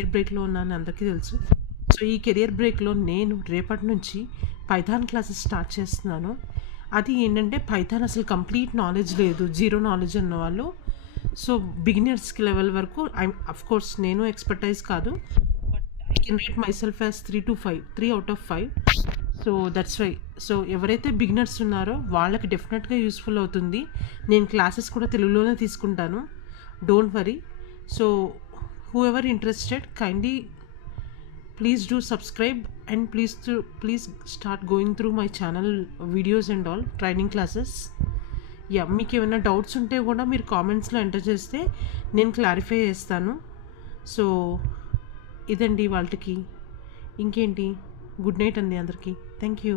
Career బ్రేక్లో ఉన్నానని అందరికీ తెలుసు. సో ఈ కెరియర్ బ్రేక్లో నేను రేపటి నుంచి పైథాన్ క్లాసెస్ స్టార్ట్ చేస్తున్నాను. అది ఏంటంటే పైథాన్ అసలు కంప్లీట్ నాలెడ్జ్ లేదు, జీరో నాలెడ్జ్ ఉన్నవాళ్ళు, సో బిగినర్స్కి లెవెల్ వరకు అఫ్ కోర్స్ నేను ఎక్స్పర్టైజ్ కాదు, but I can rate myself as 3 to 5, 3 out of 5. So that's why. So ఎవరైతే బిగినర్స్ ఉన్నారో వాళ్ళకి డెఫినెట్గా యూస్ఫుల్ అవుతుంది. నేను క్లాసెస్ కూడా తెలుగులోనే తీసుకుంటాను, don't worry. So who ever interested, kindly please do subscribe and please start going through my channel videos and all training classes. Yeah, మీకు ఏమైనా డౌట్స్ ఉంటే కూడా మీరు కామెంట్స్లో ఎంటర్ చేస్తే నేను క్లారిఫై చేస్తాను. సో ఇదండి వాళ్ళకి. ఇంకేంటి, గుడ్ నైట్ అండి అందరికీ. Thank you.